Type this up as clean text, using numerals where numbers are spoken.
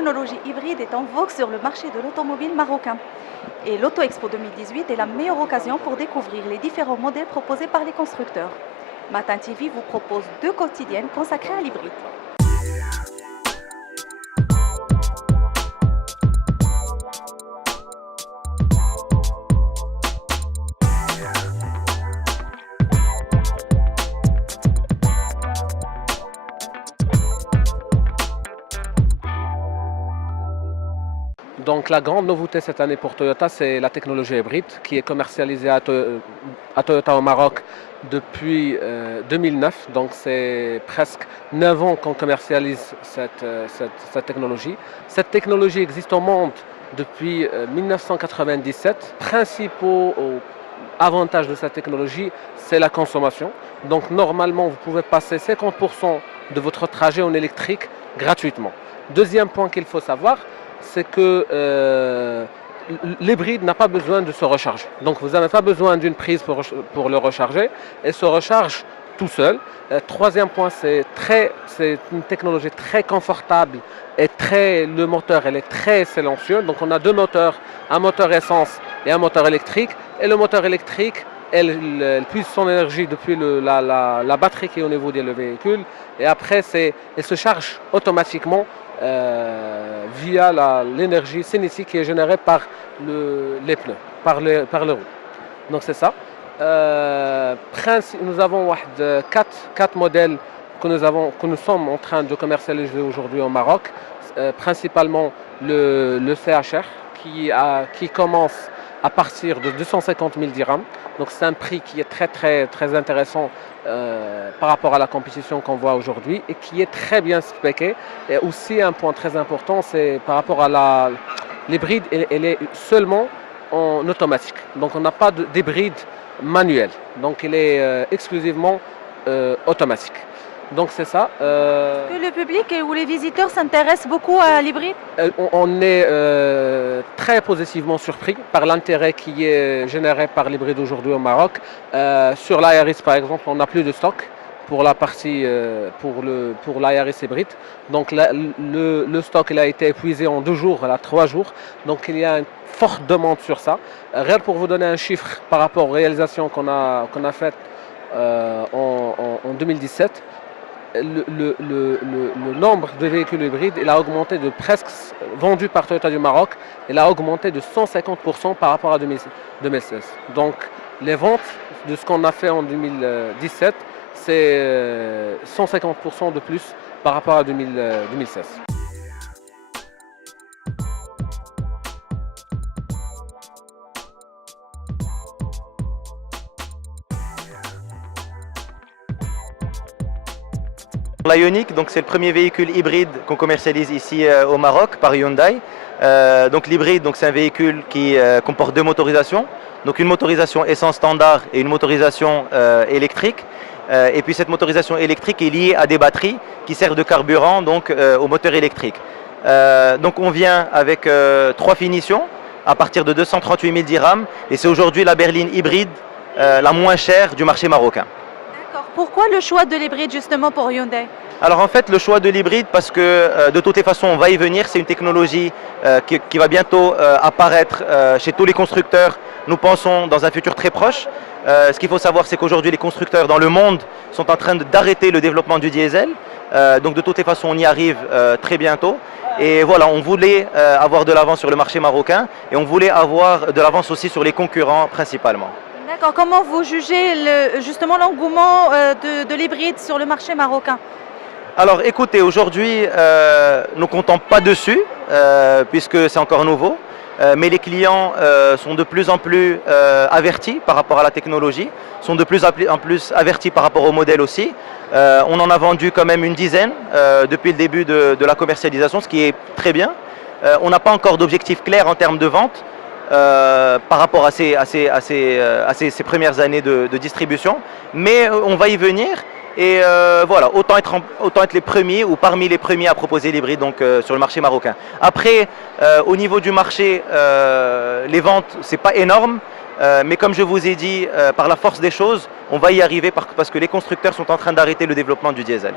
technologie hybride est en vogue sur le marché de l'automobile marocain. Et l'Auto Expo 2018 est la meilleure occasion pour découvrir les différents modèles proposés par les constructeurs. Matin TV vous propose 2 quotidiennes consacrées à l'hybride. Donc la grande nouveauté cette année pour Toyota, c'est la technologie hybride qui est commercialisée à Toyota au Maroc depuis 2009. Donc c'est presque 9 ans qu'on commercialise cette technologie. Cette technologie existe au monde depuis 1997. Principaux avantages de cette technologie, c'est la consommation. Donc normalement, vous pouvez passer 50% de votre trajet en électrique gratuitement. Deuxième point qu'il faut savoir, c'est que l'hybride n'a pas besoin de se recharger. Donc vous n'avez pas besoin d'une prise pour le recharger et se recharge tout seul. Troisième point, c'est une technologie très confortable et le moteur elle est très silencieux. Donc on a 2 moteurs, un moteur essence et un moteur électrique. Et le moteur électrique, elle puise son énergie depuis la batterie qui est au niveau du véhicule. Et après, elle se charge automatiquement via l'énergie cinétique qui est générée par les pneus, par les roues. Donc c'est ça. Nous avons 4 modèles que nous sommes en train de commercialiser aujourd'hui au Maroc. Principalement le CHR qui commence à partir de 250 000 dirhams. Donc c'est un prix qui est très intéressant par rapport à la compétition qu'on voit aujourd'hui et qui est très bien spéqué. Et aussi un point très important, c'est par rapport à l'hybride, elle est seulement en automatique. Donc on n'a pas d'hybride manuel. Donc il est exclusivement automatique. Donc c'est ça. Est-ce que le public ou les visiteurs s'intéressent beaucoup à l'hybride? On est très positivement surpris par l'intérêt qui est généré par l'hybride aujourd'hui au Maroc. Sur l'Iaris par exemple, on n'a plus de stock pour la partie pour l'Iaris hybride. Donc le stock il a été épuisé en 2 jours, 3 jours. Donc il y a une forte demande sur ça. Rien pour vous donner un chiffre par rapport aux réalisations qu'on a faites en 2017. Le nombre de véhicules hybrides il a augmenté de presque, vendus par Toyota du Maroc, il a augmenté de 150% par rapport à 2016. Donc les ventes de ce qu'on a fait en 2017, c'est 150% de plus par rapport à 2016. L'Ioniq, donc c'est le premier véhicule hybride qu'on commercialise ici au Maroc par Hyundai. Donc l'hybride, donc c'est un véhicule qui comporte 2 motorisations. Donc une motorisation essence standard et une motorisation électrique. Et puis cette motorisation électrique est liée à des batteries qui servent de carburant donc au moteur électrique. Donc on vient avec 3 finitions à partir de 238 000 dirhams et c'est aujourd'hui la berline hybride la moins chère du marché marocain. Pourquoi le choix de l'hybride justement pour Hyundai? Alors en fait le choix de l'hybride parce que de toutes les façons on va y venir, c'est une technologie qui va bientôt apparaître chez tous les constructeurs, nous pensons dans un futur très proche. Ce qu'il faut savoir c'est qu'aujourd'hui les constructeurs dans le monde sont en train d'arrêter le développement du diesel, donc de toutes les façons on y arrive très bientôt. Et voilà, on voulait avoir de l'avance sur le marché marocain et on voulait avoir de l'avance aussi sur les concurrents principalement. D'accord. Comment vous jugez justement l'engouement de l'hybride sur le marché marocain? Alors écoutez, aujourd'hui, nous ne comptons pas dessus, puisque c'est encore nouveau, mais les clients sont de plus en plus avertis par rapport à la technologie, sont de plus en plus avertis par rapport au modèle aussi. On en a vendu quand même une dizaine depuis le début de la commercialisation, ce qui est très bien. On n'a pas encore d'objectif clair en termes de vente. Par rapport à ces premières années de distribution, mais on va y venir et voilà, autant être les premiers ou parmi les premiers à proposer l'hybride donc sur le marché marocain. Après, au niveau du marché, les ventes c'est pas énorme, mais comme je vous ai dit, par la force des choses, on va y arriver parce que les constructeurs sont en train d'arrêter le développement du diesel.